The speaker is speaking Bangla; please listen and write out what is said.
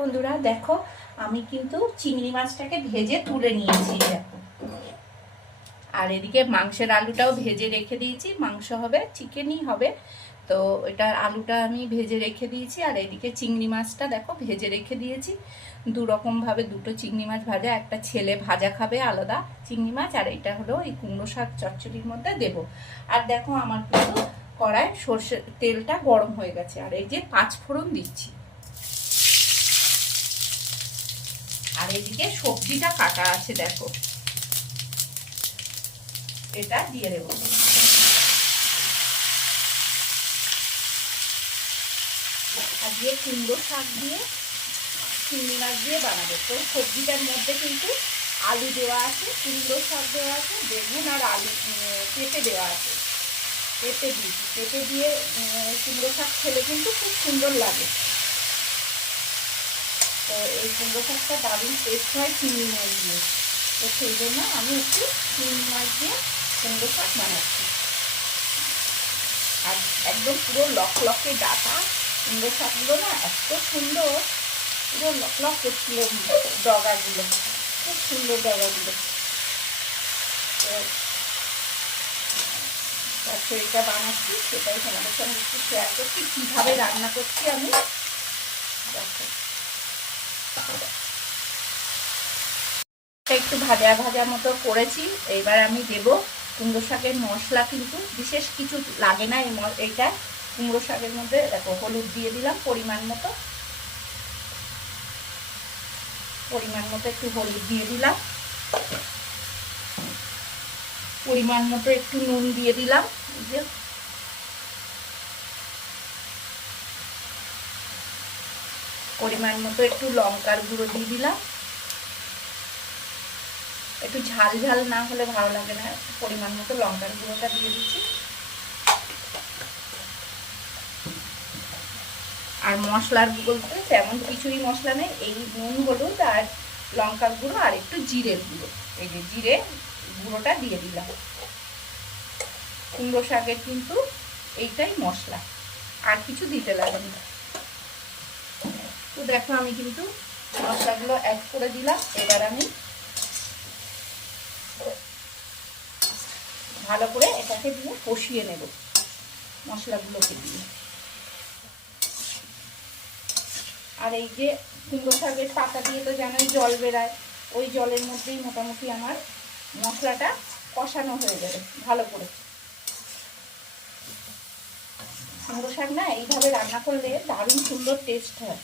বন্ধুরা দেখো, আমি কিন্তু চিংড়ি মাছটাকে ভেজে তুলে নিয়েছি দেখো। আর এদিকে মাংসের আলুটাও ভেজে রেখে দিয়েছি, মাংস হবে, চিকেনই হবে। তো এটা আলুটা আমি ভেজে রেখে দিয়েছি। আর এদিকে চিংড়ি মাছটা দেখো ভেজে রেখে দিয়েছি। দু রকমভাবে দুটো চিংড়ি মাছ ভাজা, একটা ছেলে ভাজা খাবে আলাদা চিংড়ি মাছ, আর এটা হলো এই কুমড়ো শাক চচ্চড়ির মধ্যে দেব। আর দেখো আমার কিন্তু কড়াই সর্ষের তেলটা গরম হয়ে গেছে, আর এই যে 5 ফোড়ন দিচ্ছি। আর এদিকে সবজিটা কাটা আছে দেখো, এটা দিয়ে দেব। আজকে কুমড়ো শাক দিয়ে চিংড়ি মাছ দিয়ে বানাবো। তো সবজিটার মধ্যে কিন্তু আলু দেওয়া আছে, কুমড়ো শাক দেওয়া আছে, বেগুন আর আলু পেঁপে দেওয়া আছে। পেঁপে দিয়েছি, পেঁপে দিয়ে কুমড়ো শাক খেলে কিন্তু খুব সুন্দর লাগে। তো এই কুমড়ো শাকটা দারুণ টেস্ট হয় চিংড়ি মাছ দিয়ে। তো সেই জন্য আমি একটু চিংড়ি মাছ দিয়ে কুমড়ো শাক বানাচ্ছি। আর একদম পুরো লকলকে ডাটা কুমড়ো শাকগুলো না এত সুন্দর, পুরো লকলক করছিল ডগাগুলো, খুব সুন্দর ডগাগুলো। এটা বানাচ্ছি, সেটাই তোমাদের সঙ্গে একটু শেয়ার করছি কীভাবে রান্না করছি আমি। দেখো একটু ভাজা ভাজা মতো করেছি। এবার আমি দেব কুমড়ো শাকের মশলা, কিন্তু বিশেষ কিছু লাগে না এইটা। কুমড়ো শাকের মধ্যে দেখো হলুদ দিয়ে দিলাম পরিমাণ মতো, একটু হলুদ দিয়ে দিলাম, পরিমাণ মতো একটু নুন দিয়ে দিলাম, যে পরিমাণ মতো একটু লঙ্কার গুঁড়ো দিয়ে দিলাম। একটু ঝাল ঝাল না হলে ভালো লাগে না, পরিমাণ মতো লঙ্কার গুঁড়োটা দিয়ে দিচ্ছি। আর মশলার বলতে তেমন কিছুই মশলা নেই, এই নুন হলুদ আর লঙ্কার গুঁড়ো আর একটু জিরের গুঁড়ো, এই যে জিরে গুঁড়োটা দিয়ে দিলাম। কুমড়ো শাকের কিন্তু এইটাই মশলা, আর কিছু দিতে লাগে না। তো দেখো আমি কিন্তু মশলাগুলো অ্যাড করে দিলাম। এবার আমি ভালো করে এটাকে দিয়ে কষিয়ে নেব মশলাগুলোকে দিয়ে। আর এই যে কুমড়ো শাকের পাতা দিয়ে তো জানোই জল বেরায়, ওই জলের মধ্যেই মোটামুটি আমার মশলাটা কষানো হয়ে যাবে ভালো করে। কুমড়ো শাক না এইভাবে রান্না করলে দারুণ সুন্দর টেস্ট হয়।